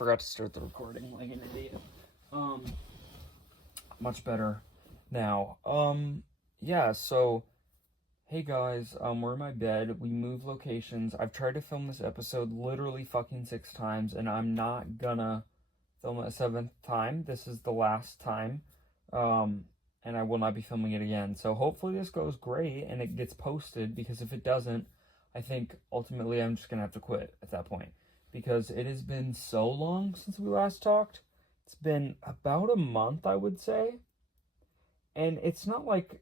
forgot to start the recording like an idiot. Much better now. Yeah, so hey guys, we're in my bed. We moved locations. I've tried to film this episode literally fucking 6 times, and I'm not gonna film it a 7th time. This is the last time. And I will not be filming it again. So hopefully this goes great and it gets posted, because if it doesn't, I think ultimately I'm just gonna have to quit at that point, because it has been so long since we last talked. It's been about a month, I would say. And it's not like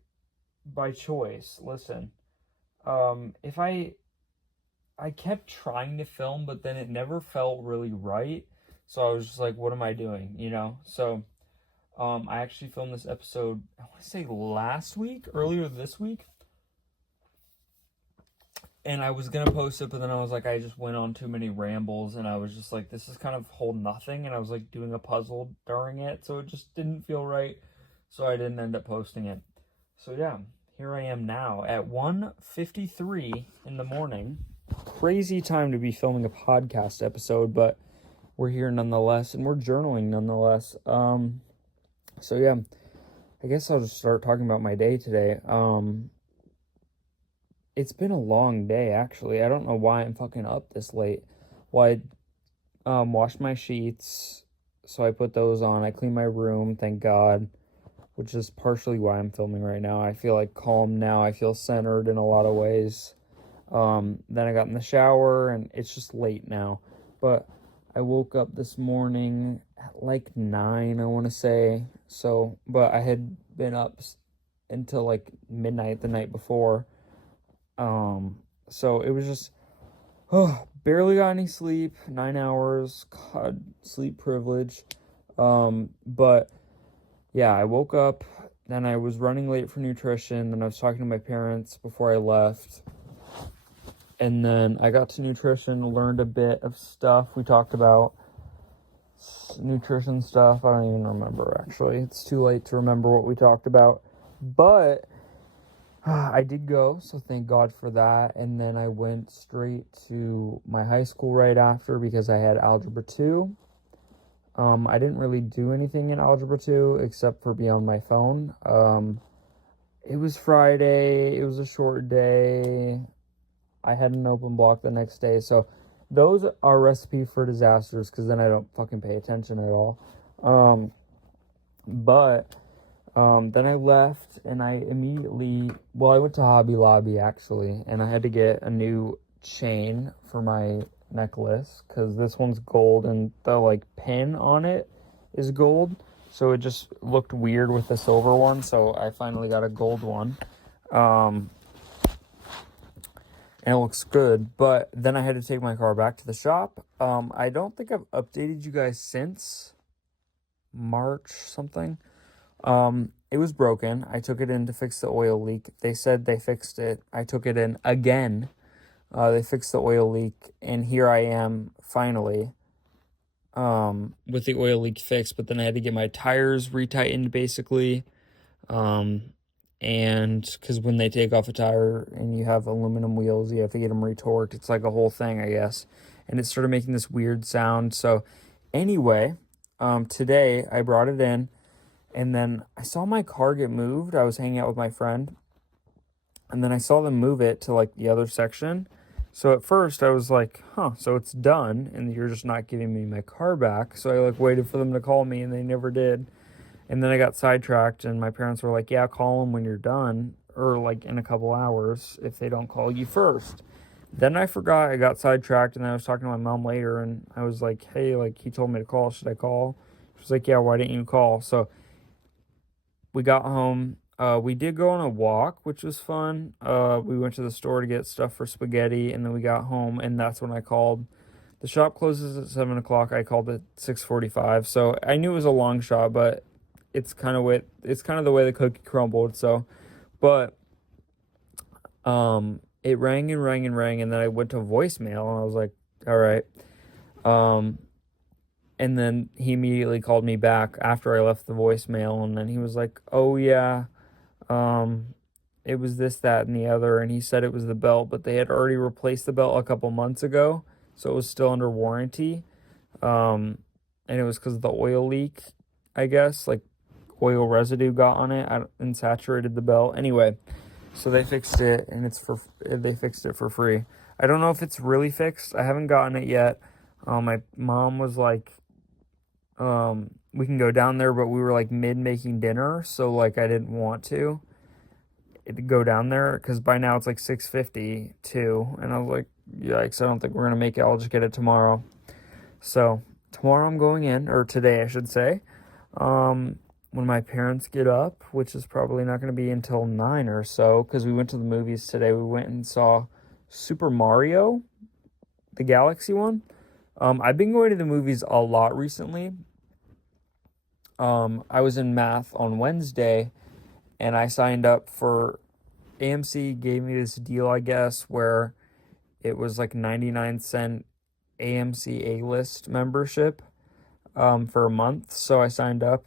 by choice. Listen, if I kept trying to film, but then it never felt really right. So I was just like, what am I doing? So I actually filmed this episode, I want to say earlier this week. And I was gonna post it, but then I was like, I just went on too many rambles, and I was just like, this is kind of whole nothing, and I was like doing a puzzle during it, so it just didn't feel right, so I didn't end up posting it. So yeah, here I am now at 1:53 in the morning. Crazy time to be filming a podcast episode, but we're here nonetheless, and we're journaling nonetheless. So yeah, I guess I'll just start talking about my day today. It's been a long day, actually. I don't know why I'm fucking up this late. Well, I washed my sheets, so I put those on. I cleaned my room, thank God, which is partially why I'm filming right now. I feel like calm now. I feel centered in a lot of ways. Then I got in the shower, and it's just late now. But I woke up this morning at like 9, I want to say. So, but I had been up until like midnight the night before. So it was just, barely got any sleep, 9 hours, God, sleep privilege. But yeah, I woke up, then I was running late for nutrition, then I was talking to my parents before I left. And then I got to nutrition, learned a bit of stuff. We talked about nutrition stuff. I don't even remember, actually. It's too late to remember what we talked about. But I did go, so thank God for that. And then I went straight to my high school right after, because I had Algebra 2. I didn't really do anything in Algebra 2 except for be on my phone. It was Friday. It was a short day. I had an open block the next day. So those are a recipe for disasters, because then I don't fucking pay attention at all. But then I left, and I went to Hobby Lobby, actually, and I had to get a new chain for my necklace, because this one's gold, and the, like, pin on it is gold, so it just looked weird with the silver one, so I finally got a gold one, and it looks good. But then I had to take my car back to the shop. I don't think I've updated you guys since March something. It was broken. I took it in to fix the oil leak. They said they fixed it. I took it in again. They fixed the oil leak, and here I am finally, with the oil leak fixed. But then I had to get my tires retightened, basically. And because when they take off a tire and you have aluminum wheels, you have to get them retorqued. It's like a whole thing, I guess. And it started making this weird sound. So anyway, today I brought it in. And then I saw my car get moved. I was hanging out with my friend, and then I saw them move it to like the other section. So at first I was like, so it's done, and you're just not giving me my car back. So I like waited for them to call me, and they never did. And then I got sidetracked, and my parents were like, yeah, call them when you're done, or like in a couple hours if they don't call you first. Then I forgot, I got sidetracked, and then I was talking to my mom later, and I was like, hey, like, he told me to call, should I call? She was like, yeah, why didn't you call? So we got home. We did go on a walk, which was fun. We went to the store to get stuff for spaghetti, and then we got home, and that's when I called. The shop closes at 7 o'clock. I called at 6:45, so I knew it was a long shot, but it's kind of the way the cookie crumbled. So, but it rang and rang and rang, and then I went to voicemail, and I was like, all right. And then he immediately called me back after I left the voicemail, and then he was like, oh yeah, it was this, that, and the other, and he said it was the belt, but they had already replaced the belt a couple months ago, so it was still under warranty. and it was because of the oil leak, I guess. Like, oil residue got on it and saturated the belt. Anyway, so they fixed it, and they fixed it for free. I don't know if it's really fixed. I haven't gotten it yet. My mom was like, we can go down there, but we were like mid making dinner, so like I didn't want to go down there because by now it's like 6:50 too, and I was like, yikes, I don't think we're gonna make it. I'll just get it tomorrow. So tomorrow I'm going in, or today I should say, when my parents get up, which is probably not going to be until 9 or so, because we went to the movies today. We went and saw Super Mario, the Galaxy one. I've been going to the movies a lot recently. I was in math on Wednesday, and I signed up for AMC gave me this deal, I guess, where it was like 99-cent AMC A-list membership for a month. So I signed up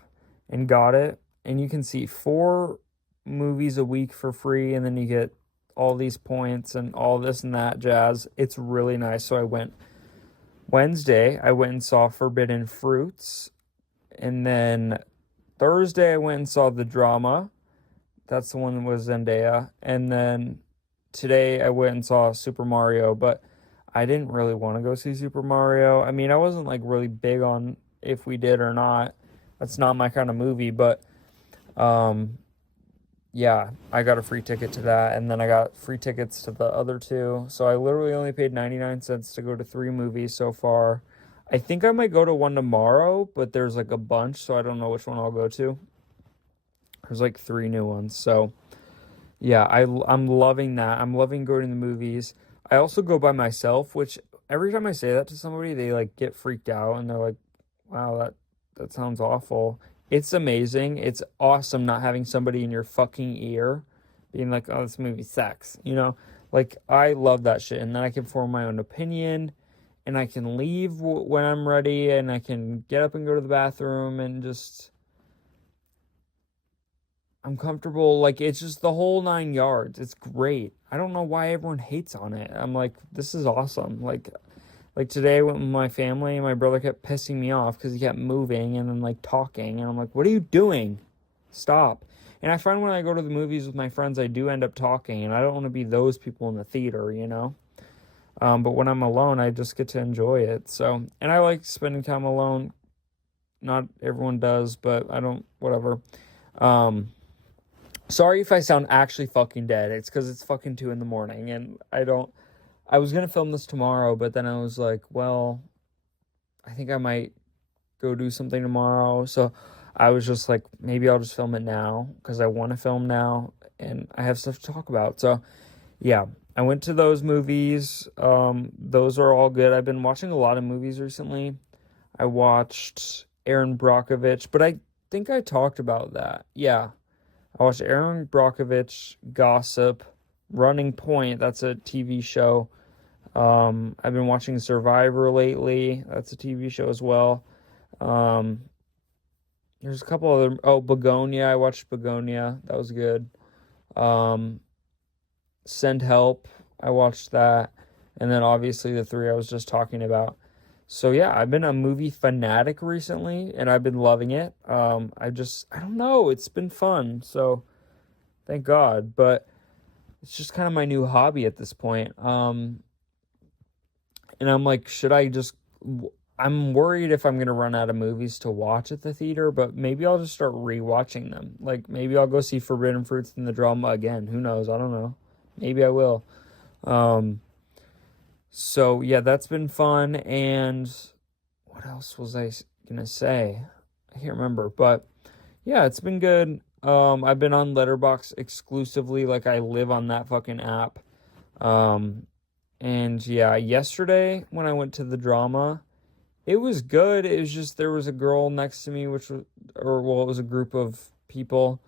and got it. And you can see 4 movies a week for free, and then you get all these points and all this and that jazz. It's really nice. So I went Wednesday, I went and saw Forbidden Fruits. And then Thursday, I went and saw The Drama. That's the one that was Zendaya. And then today, I went and saw Super Mario. But I didn't really want to go see Super Mario. I mean, I wasn't like really big on if we did or not. That's not my kind of movie. But yeah, I got a free ticket to that, and then I got free tickets to the other 2. So I literally only paid 99 cents to go to 3 movies so far. I think I might go to one tomorrow, but there's like a bunch, so I don't know which one I'll go to. There's like 3 new ones. So yeah, I'm loving that. I'm loving going to the movies. I also go by myself, which every time I say that to somebody, they like get freaked out and they're like, wow, that sounds awful. It's amazing. It's awesome not having somebody in your fucking ear being like, oh, this movie sucks. You know, like I love that shit. And then I can form my own opinion, and I can leave when I'm ready, and I can get up and go to the bathroom, and just, I'm comfortable. Like, it's just the whole 9 yards. It's great. I don't know why everyone hates on it. I'm like, this is awesome. Like today I went with my family, and my brother kept pissing me off because he kept moving and then like talking, and I'm like, what are you doing? Stop. And I find when I go to the movies with my friends, I do end up talking, and I don't want to be those people in the theater, you know? But when I'm alone, I just get to enjoy it. So, and I like spending time alone. Not everyone does, but I don't, whatever. Sorry if I sound actually fucking dead. It's because it's fucking 2 in the morning, and I was going to film this tomorrow, but then I was like, well, I think I might go do something tomorrow. So I was just like, maybe I'll just film it now because I want to film now and I have stuff to talk about. So yeah, I went to those movies. Those are all good. I've been watching a lot of movies recently. I watched Aaron Brockovich, but I think I talked about that. Yeah, I watched Aaron Brockovich, Gossip, Running Point. That's a TV show. I've been watching Survivor lately. That's a TV show as well. There's a couple other. Oh, Begonia. I watched Begonia. That was good. Send Help. I watched that. And then obviously the 3 I was just talking about. So yeah, I've been a movie fanatic recently, and I've been loving it. I don't know. It's been fun. So thank God. But it's just kind of my new hobby at this point. And I'm like, I'm worried if I'm going to run out of movies to watch at the theater, but maybe I'll just start rewatching them. Like, maybe I'll go see Forbidden Fruits and The Drama again. Who knows? I don't know. Maybe I will. So, yeah, that's been fun. And what else was I going to say? I can't remember. But, yeah, it's been good. I've been on Letterboxd exclusively. Like, I live on that fucking app. And yeah, yesterday when I went to The Drama, it was good. It was just there was a girl next to me, it was a group of people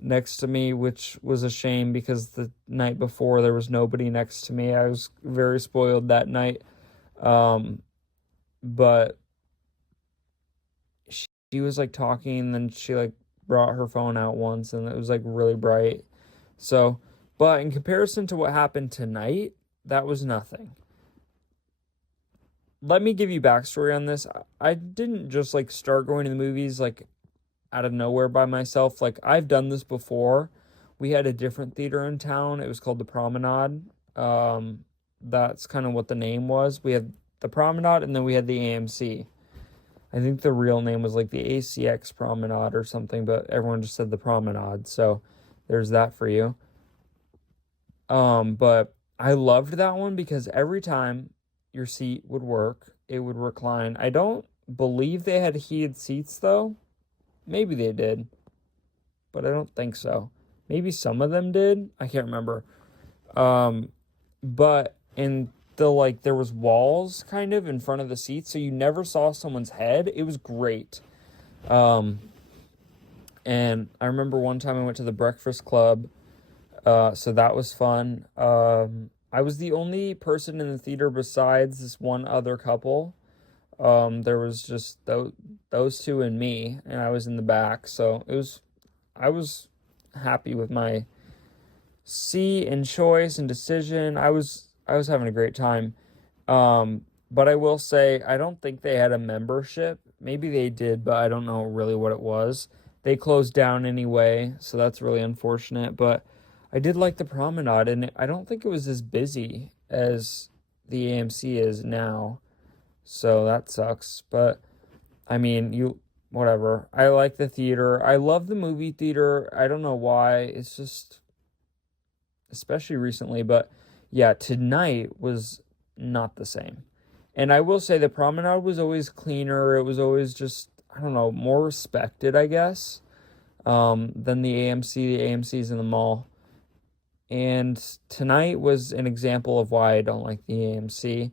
next to me, which was a shame because the night before there was nobody next to me. I was very spoiled that night. But she was like talking, and then she like brought her phone out once, and it was like really bright. So, but in comparison to what happened tonight, that was nothing. let me give you backstory on this. I didn't just like start going to the movies like out of nowhere by myself. Like I've done this before. We had a different theater in town. It was called the Promenade. That's kind of what the name was. We had the Promenade and then we had the AMC. I think the real name was like the ACX Promenade or something, but everyone just said the Promenade. So there's that for you. But I loved that one because every time your seat would work, it would recline. I don't believe they had heated seats though. Maybe they did, but I don't think so. Maybe some of them did. I can't remember. Um, but in the like there was walls kind of in front of the seats, so you never saw someone's head. It was great. Um, and I remember one time I went to the Breakfast Club, so that was fun. I was the only person in the theater besides this one other couple. There was just those two and me, and I was in the back, so I was happy with my seat and choice and decision. I was having a great time. But I will say I don't think they had a membership. Maybe they did, but I don't know really what it was. They closed down anyway, so that's really unfortunate. But I did like the Promenade, and I don't think it was as busy as the AMC is now. So that sucks. But I mean, whatever. I like the theater. I love the movie theater. I don't know why. It's just especially recently, but yeah, tonight was not the same. And I will say the Promenade was always cleaner. It was always just, I don't know, more respected, I guess, than the AMC. The AMC's in the mall. And tonight was an example of why I don't like the AMC.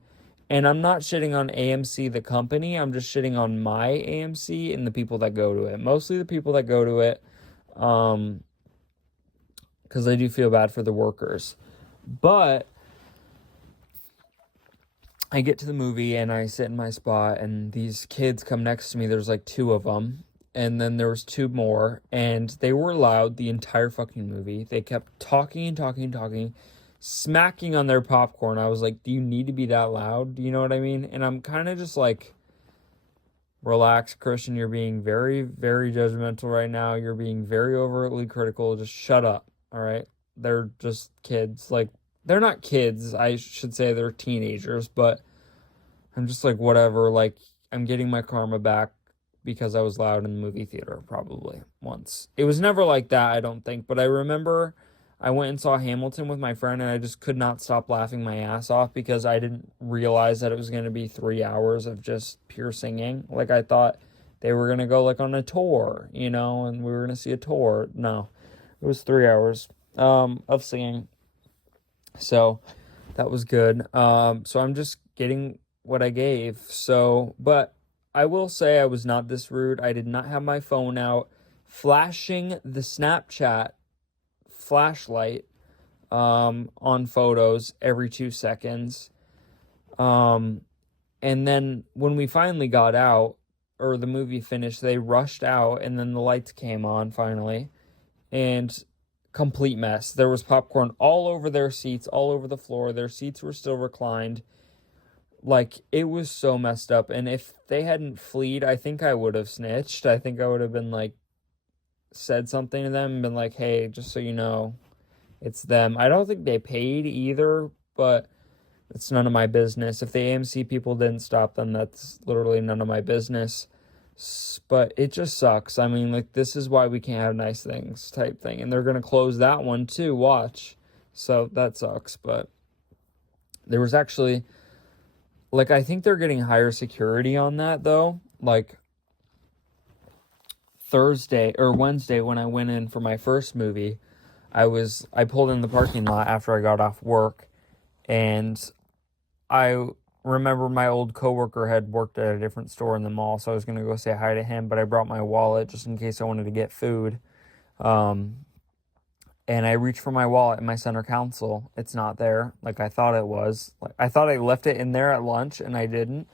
And I'm not shitting on AMC, the company. I'm just shitting on my AMC and the people that go to it. Mostly the people that go to it, um, because I do feel bad for the workers. But I get to the movie and I sit in my spot and these kids come next to me. There's like two of them. And then there was two more and they were loud the entire fucking movie. They kept talking and talking and talking, smacking on their popcorn. I was like, do you need to be that loud? Do you know what I mean? And I'm kind of just like, relax, Christian. You're being very, very judgmental right now. You're being very overtly critical. Just shut up. All right. They're just kids. Like, they're not kids. I should say they're teenagers, but I'm just like, whatever. Like, I'm getting my karma back because I was loud in the movie theater probably once. It was never like that, I don't think, but I remember I went and saw Hamilton with my friend and I just could not stop laughing my ass off because I didn't realize that it was going to be 3 hours of just pure singing. Like I thought they were going to go like on a tour, and we were going to see a tour. No, it was 3 hours of singing. So that was good. So I'm just getting what I gave. So, but I will say I was not this rude. I did not have my phone out flashing the Snapchat flashlight on photos every 2 seconds. And then when we finally got out, or the movie finished, they rushed out, and then the lights came on finally, and complete mess. There was popcorn all over their seats, all over the floor. Their seats were still reclined. Like, it was so messed up. And if they hadn't fleed, I think I would have snitched. I think I would have been like, said something to them and been like, hey, just so you know, it's them. I don't think they paid either, but it's none of my business. If the AMC people didn't stop them, that's literally none of my business. But it just sucks. I mean, like, this is why we can't have nice things type thing. And they're going to close that one too, watch. So that sucks. But there was actually, like, I think they're getting higher security on that though. Like, Thursday or Wednesday when I went in for my first movie, I pulled in the parking lot after I got off work, and I remember my old coworker had worked at a different store in the mall, so I was gonna go say hi to him, but I brought my wallet just in case I wanted to get food. Um, and I reached for my wallet in my center console. It's not there, like I thought it was. Like I thought I left it in there at lunch, and I didn't.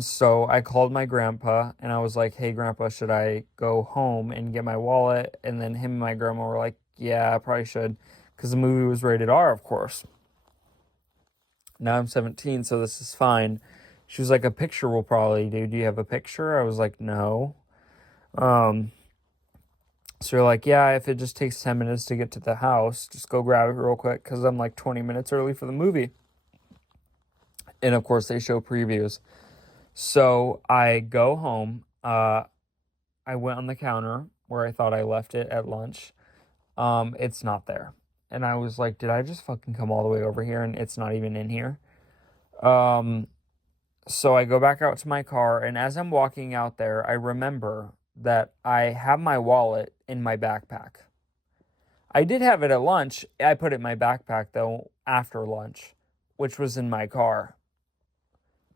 So I called my grandpa and I was like, hey, grandpa, should I go home and get my wallet? And then him and my grandma were like, yeah, I probably should. Because the movie was rated R, of course. Now I'm 17, so this is fine. She was like, a picture will probably do. Do you have a picture? I was like, no. Um, so you're like, yeah, if it just takes 10 minutes to get to the house, just go grab it real quick because I'm like 20 minutes early for the movie. And of course, they show previews. So I go home. I went on the counter where I thought I left it at lunch. It's not there. And I was like, did I just fucking come all the way over here and it's not even in here? Um, so I go back out to my car, and as I'm walking out there, I remember that I have my wallet in my backpack. I did have it at lunch. I put it in my backpack though after lunch, which was in my car.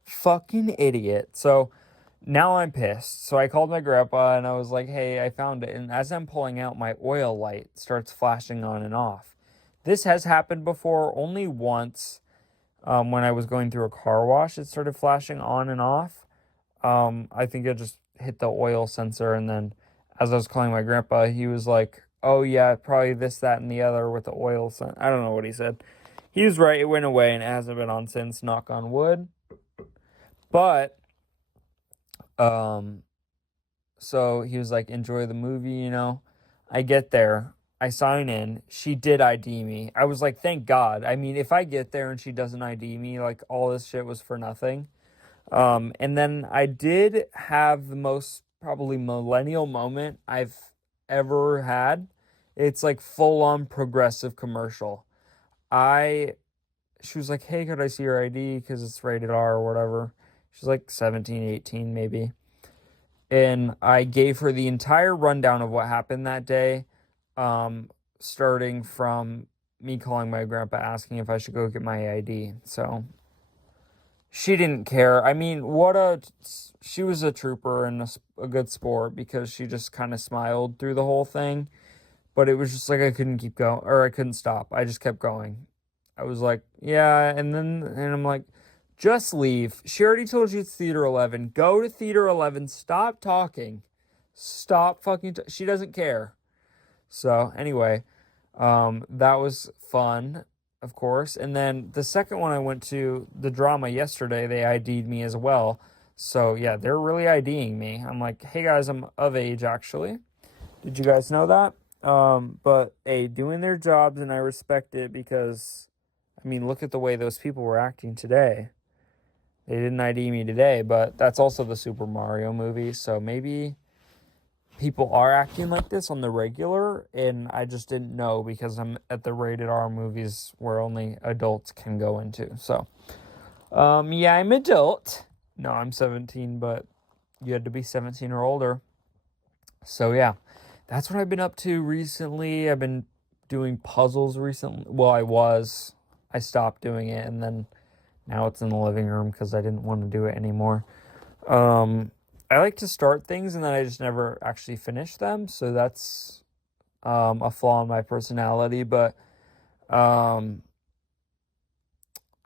Fucking idiot. So now I'm pissed. So I called my grandpa and I was like, hey, I found it. And as I'm pulling out, my oil light starts flashing on and off. This has happened before, only once. When I was going through a car wash, it started flashing on and off. I think it just hit the oil sensor. And then as I was calling my grandpa, he was like, oh, yeah, probably this, that, and the other with the oil sensor. I don't know what he said. He was right. It went away and it hasn't been on since, knock on wood. But, so he was like, enjoy the movie, you know. I get there. I sign in. She did ID me. I was like, thank God. I mean, if I get there and she doesn't ID me, like all this shit was for nothing. And then I did have the most probably millennial moment I've ever had. It's like full on progressive commercial. She was like, hey, could I see your ID? Because it's rated R or whatever. She's like 17, 18 maybe. And I gave her the entire rundown of what happened that day, starting from me calling my grandpa asking if I should go get my ID. So she didn't care. I mean, she was a trooper and a good sport because she just kind of smiled through the whole thing. But it was just like I couldn't keep going, or I couldn't stop. I just kept going. I was like, yeah, and I'm like, just leave. She already told you it's Theater 11. Go to Theater 11. Stop talking. Stop fucking. She doesn't care. So anyway, that was fun, of course. And then the second one I went to, the drama yesterday, they ID'd me as well. So yeah, they're really IDing me. I'm like, hey guys, I'm of age actually. Did you guys know that? But hey, doing their jobs, and I respect it because, I mean, look at the way those people were acting today. They didn't ID me today, but that's also the Super Mario movie, so maybe people are acting like this on the regular, and I just didn't know because I'm at the rated R movies where only adults can go into. So, yeah, I'm adult. No, I'm 17, but you had to be 17 or older. So, yeah, that's what I've been up to recently. I've been doing puzzles recently. Well, I stopped doing it, and then now it's in the living room because I didn't want to do it anymore. I like to start things and then I just never actually finish them. So that's a flaw in my personality. But I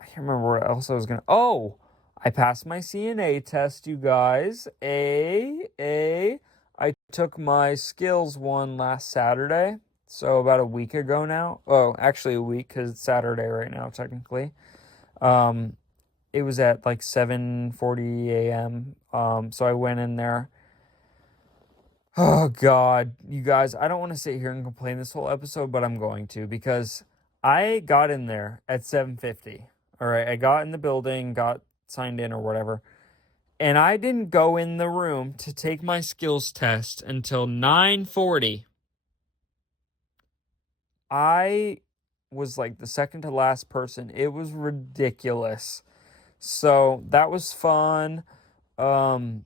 can't remember what else I was going to. Oh, I passed my CNA test, you guys. I took my skills one last Saturday. So about a week ago now. Oh, actually a week because it's Saturday right now, technically. It was at like 7:40 a.m. So I went in there. Oh God, you guys, I don't want to sit here and complain this whole episode, but I'm going to because I got in there at 7:50. All right, I got in the building, got signed in or whatever, and I didn't go in the room to take my skills test until 9:40. I was like the second to last person. It was ridiculous. So that was fun. Um,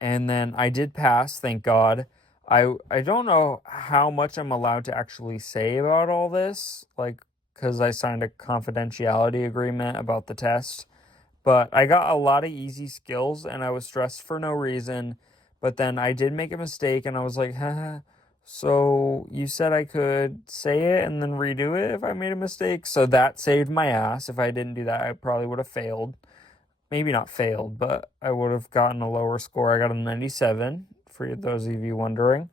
and then I did pass, thank God. I don't know how much I'm allowed to actually say about all this, like, because I signed a confidentiality agreement about the test. But I got a lot of easy skills, and I was stressed for no reason. But then I did make a mistake, and I was like, haha. So you said I could say it and then redo it if I made a mistake. So that saved my ass. If I didn't do that, I probably would have failed. Maybe not failed, but I would have gotten a lower score. I got a 97, for those of you wondering.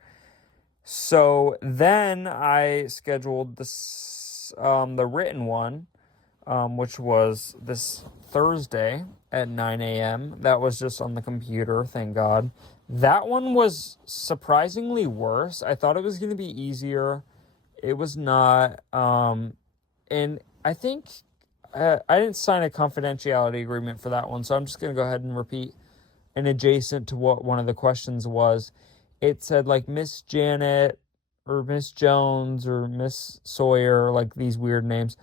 So then I scheduled the written one which was this Thursday at 9 a.m. That was just on the computer, thank God. That one was surprisingly worse. I thought it was going to be easier. It was not. And I think I didn't sign a confidentiality agreement for that one, so I'm just going to go ahead and repeat an adjacent to what one of the questions was. It said, like, Miss Janet or Miss Jones or Miss Sawyer, like these weird names,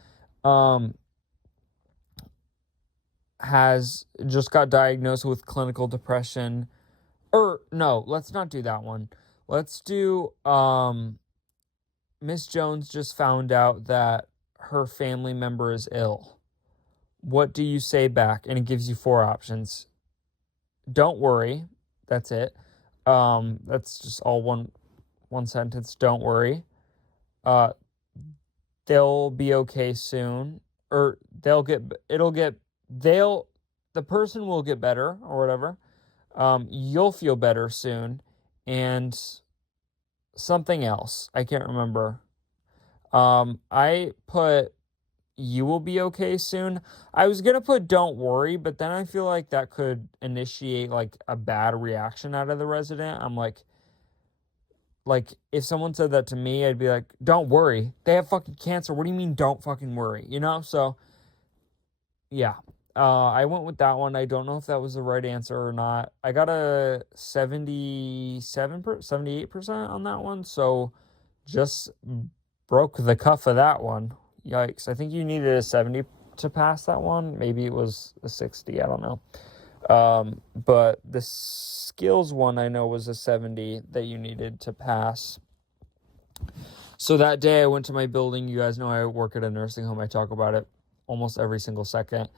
has just got diagnosed with clinical depression. Or, no, let's not do that one. Let's do, Miss Jones just found out that her family member is ill. What do you say back? And it gives you 4 options. Don't worry. That's it. That's just all one sentence. Don't worry. They'll be okay soon. Or the person will get better or whatever. You'll feel better soon. And something else. I can't remember. I put you will be okay soon. I was gonna put don't worry, but then I feel like that could initiate like a bad reaction out of the resident. I'm like if someone said that to me, I'd be like, don't worry. They have fucking cancer. What do you mean don't fucking worry? You know? So yeah. I went with that one. I don't know if that was the right answer or not. I got a 78% on that one, so just broke the cuff of that one. Yikes. I think you needed a 70 to pass that one. Maybe it was a 60. I don't know. But the skills one I know was a 70 that you needed to pass. So that day I went to my building. You guys know I work at a nursing home. I talk about it almost every single second.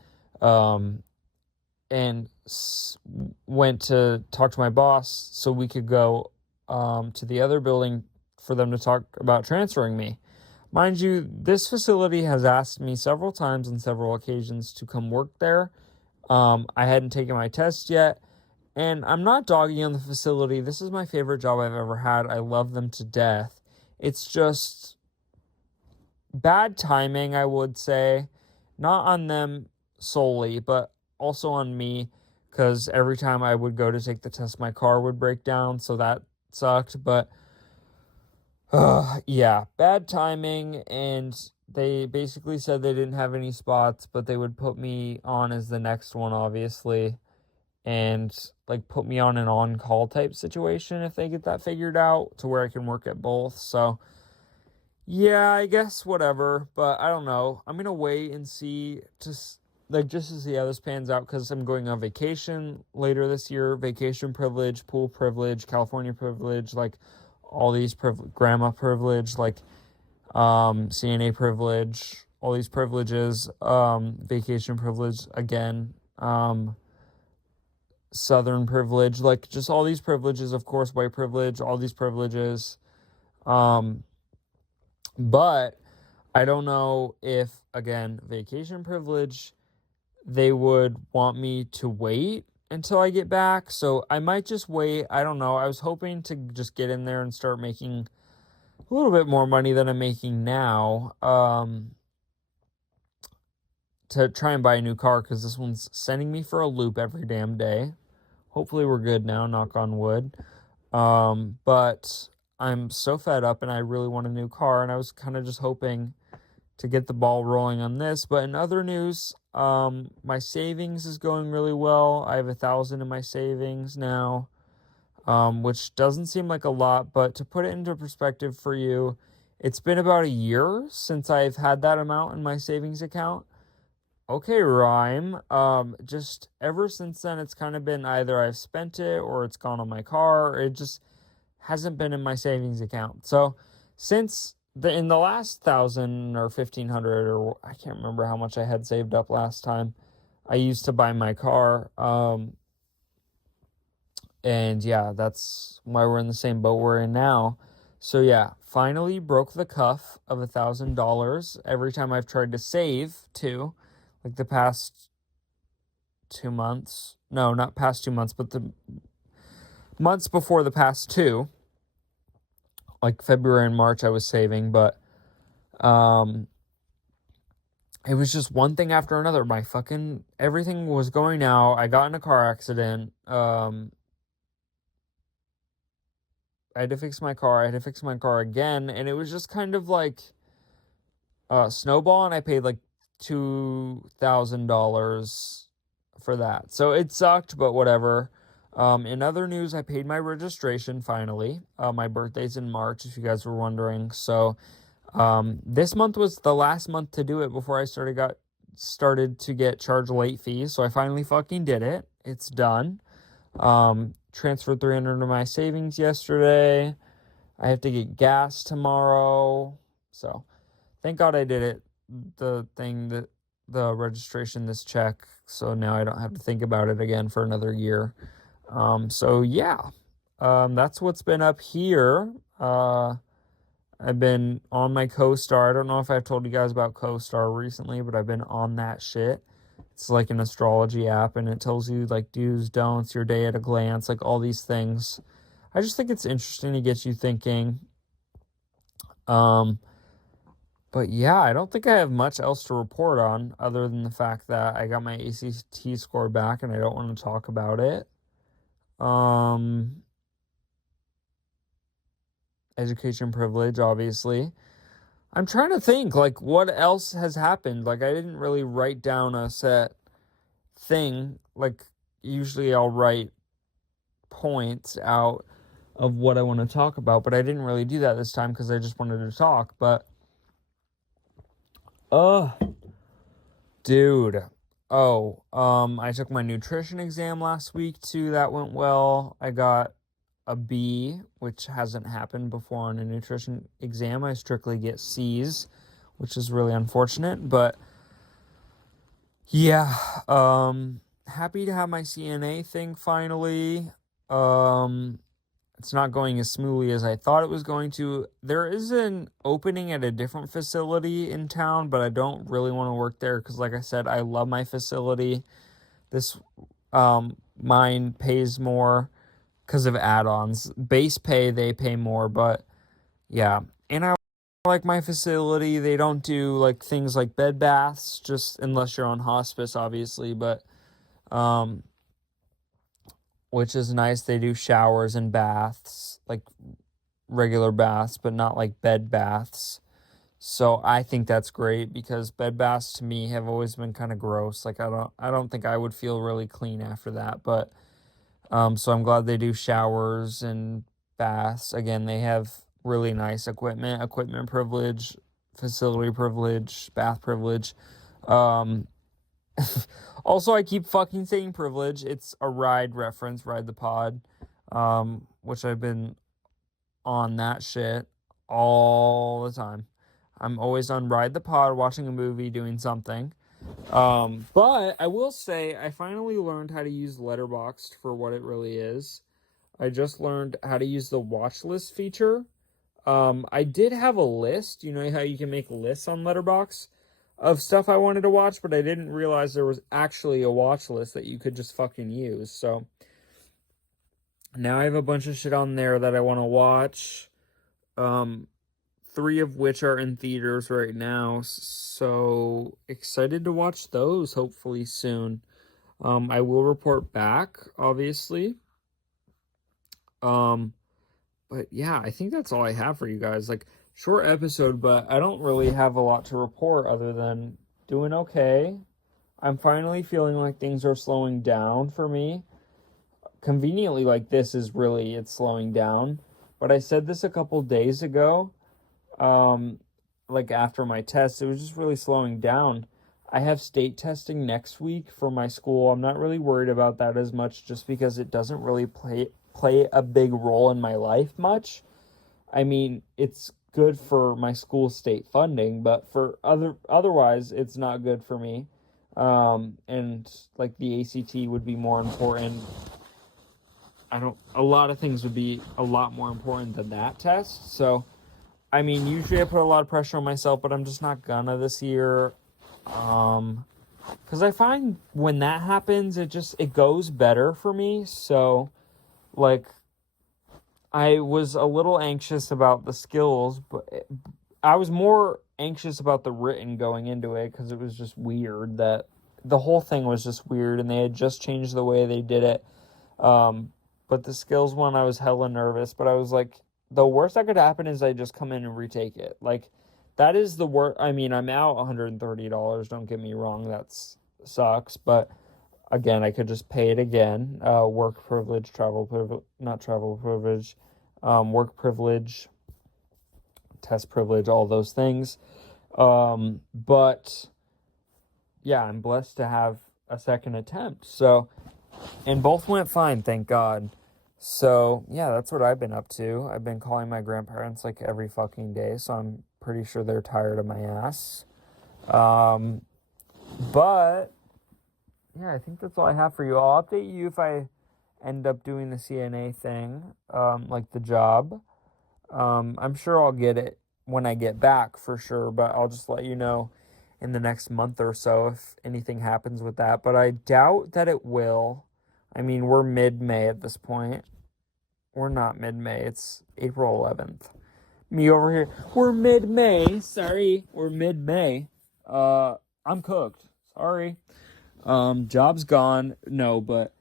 And went to talk to my boss so we could go to the other building for them to talk about transferring me. Mind you, this facility has asked me several times on several occasions to come work there. I hadn't taken my test yet, and I'm not dogging on the facility. This is my favorite job I've ever had. I love them to death. It's just bad timing, I would say. Not on them solely, but also on me, because every time I would go to take the test, my car would break down, so that sucked. But yeah, bad timing, and they basically said they didn't have any spots, but they would put me on as the next one, obviously, and like put me on an on-call type situation if they get that figured out to where I can work at both. So yeah, I guess whatever, but I don't know. I'm gonna wait and see just to see how this pans out, because I'm going on vacation later this year. Vacation privilege, pool privilege, California privilege, like all these grandma privilege, like CNA privilege, all these privileges, vacation privilege again, Southern privilege, like just all these privileges, of course, white privilege, all these privileges. But I don't know if, again, vacation privilege, they would want me to wait until I get back. So I might just wait. I don't know. I was hoping to just get in there and start making a little bit more money than I'm making now, to try and buy a new car, because this one's sending me for a loop every damn day. Hopefully we're good now, knock on wood. But I'm so fed up and I really want a new car, and I was kind of just hoping to get the ball rolling on this. But in other news, my savings is going really well. I have 1,000 in my savings now, which doesn't seem like a lot, but to put it into perspective for you, it's been about a year since I've had that amount in my savings account. Okay, rhyme. Just ever since then, it's kind of been either I've spent it or it's gone on my car. Or it just hasn't been in my savings account. So since in the last 1,000 or 1,500, or I can't remember how much I had saved up last time, I used to buy my car. And yeah, that's why we're in the same boat we're in now. So yeah, finally broke the cuff of $1,000 every time I've tried to save too. Like the past 2 months. No, not past 2 months, but the months before the past 2. Like February and March I was saving, but it was just one thing after another. My fucking everything was going out. I got in a car accident. I had to fix my car. I had to fix my car again, and it was just kind of like snowball, and I paid like $2,000 for that. So it sucked, but whatever. In other news, I paid my registration finally. My birthday's in March, if you guys were wondering. So this month was the last month to do it before I started to get charged late fees. So I finally fucking did it. It's done. Transferred 300 to my savings yesterday. I have to get gas tomorrow. So thank God I did it. The registration, this check. So now I don't have to think about it again for another year. So yeah, that's what's been up here. I've been on my CoStar. I don't know if I've told you guys about CoStar recently, but I've been on that shit. It's like an astrology app, and it tells you like do's, don'ts, your day at a glance, like all these things. I just think it's interesting to get you thinking. But yeah, I don't think I have much else to report on other than the fact that I got my ACT score back and I don't want to talk about it. Education privilege, obviously. I'm trying to think, like, what else has happened? Like, I didn't really write down a set thing. Like, usually I'll write points out of what I want to talk about, but I didn't really do that this time because I just wanted to talk. But, dude. I took my nutrition exam last week, too. That went well. I got a B, which hasn't happened before on a nutrition exam. I strictly get C's, which is really unfortunate, but yeah, happy to have my CNA thing finally. It's not going as smoothly as I thought it was going to. There is an opening at a different facility in town, but I don't really want to work there because, like I said, I love my facility. This mine pays more because of add-ons. Base pay, they pay more, but yeah. And I like my facility. They don't do like things like bed baths, just unless you're on hospice, obviously, but which is nice. They do showers and baths, like regular baths, but not like bed baths. So I think that's great because bed baths to me have always been kind of gross. Like I don't think I would feel really clean after that, but so I'm glad they do showers and baths. Again, they have really nice equipment privilege, facility privilege, bath privilege. Also, I keep fucking saying privilege. It's a Ride reference, Ride the Pod, which I've been on that shit all the time. I'm always on Ride the Pod, watching a movie, doing something. But I will say I finally learned how to use Letterboxd for what it really is. I just learned how to use the watch list feature. I did have a list. You know how you can make lists on Letterboxd of stuff I wanted to watch, but I didn't realize there was actually a watch list that you could just fucking use. So now I have a bunch of shit on there that I want to watch. 3 of which are in theaters right now. So excited to watch those hopefully soon. I will report back, obviously. But yeah, I think that's all I have for you guys. Like, short episode, but I don't really have a lot to report other than doing okay. I'm finally feeling like things are slowing down for me. Conveniently, like this is really, it's slowing down. But I said this a couple days ago. Like after my test, it was just really slowing down. I have state testing next week for my school. I'm not really worried about that as much just because it doesn't really play a big role in my life much. I mean, it's good for my school state funding, but for otherwise it's not good for me. And like the ACT would be more important. A lot of things would be a lot more important than that test. So I mean, usually I put a lot of pressure on myself, but I'm just not gonna this year. Because I find when that happens, it goes better for me. So, like, I was a little anxious about the skills, but I was more anxious about the written going into it because it was just weird that the whole thing was just weird and they had just changed the way they did it. But the skills one, I was hella nervous, but I was like, the worst that could happen is I just come in and retake it. Like, that is the worst. I mean, I'm out $130. Don't get me wrong. That's sucks. But again, I could just pay it again. Work privilege, travel privilege, not travel privilege, work privilege, test privilege, all those things. But yeah, I'm blessed to have a second attempt. So, and both went fine, thank God. So, yeah, that's what I've been up to. I've been calling my grandparents like every fucking day, so I'm pretty sure they're tired of my ass. But, yeah, I think that's all I have for you. I'll update you if I end up doing the CNA thing, like the job. I'm sure I'll get it when I get back for sure, but I'll just let you know in the next month or so if anything happens with that. But I doubt that it will. I mean, we're mid-May at this point. We're not mid-May. It's April 11th. Me over here. We're mid-May. Sorry. We're mid-May. I'm cooked. Sorry. Job's gone. No, but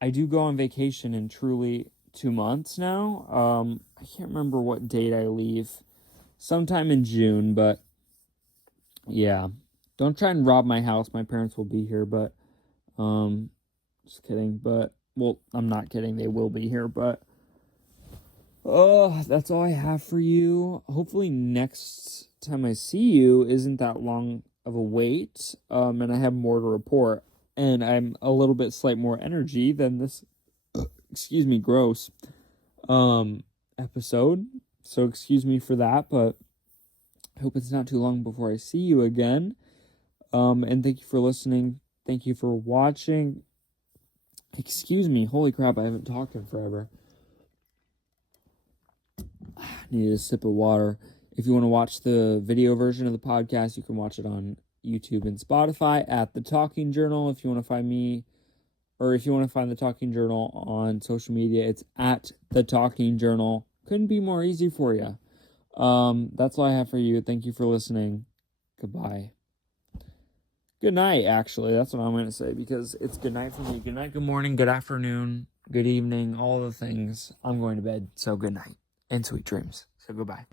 I do go on vacation in truly 2 months now. I can't remember what date I leave. Sometime in June, but yeah. Don't try and rob my house. My parents will be here, but just kidding. But well, I'm not kidding. They will be here, but that's all I have for you. Hopefully next time I see you isn't that long of a wait. And I have more to report. And I'm a little bit slight more energy than this excuse me, gross episode. So excuse me for that, but I hope it's not too long before I see you again. And thank you for listening. Thank you for watching. Excuse me. Holy crap, I haven't talked in forever. I need a sip of water. If you want to watch the video version of the podcast, you can watch it on YouTube and Spotify at The Talking Journal. If you want to find me, or if you want to find The Talking Journal on social media, it's at The Talking Journal. Couldn't be more easy for you. That's all I have for you. Thank you for listening. Goodbye. Good night, actually. That's what I'm going to say, because it's good night for me. Good night, good morning, good afternoon, good evening, all the things. I'm going to bed, so good night and sweet dreams. So goodbye.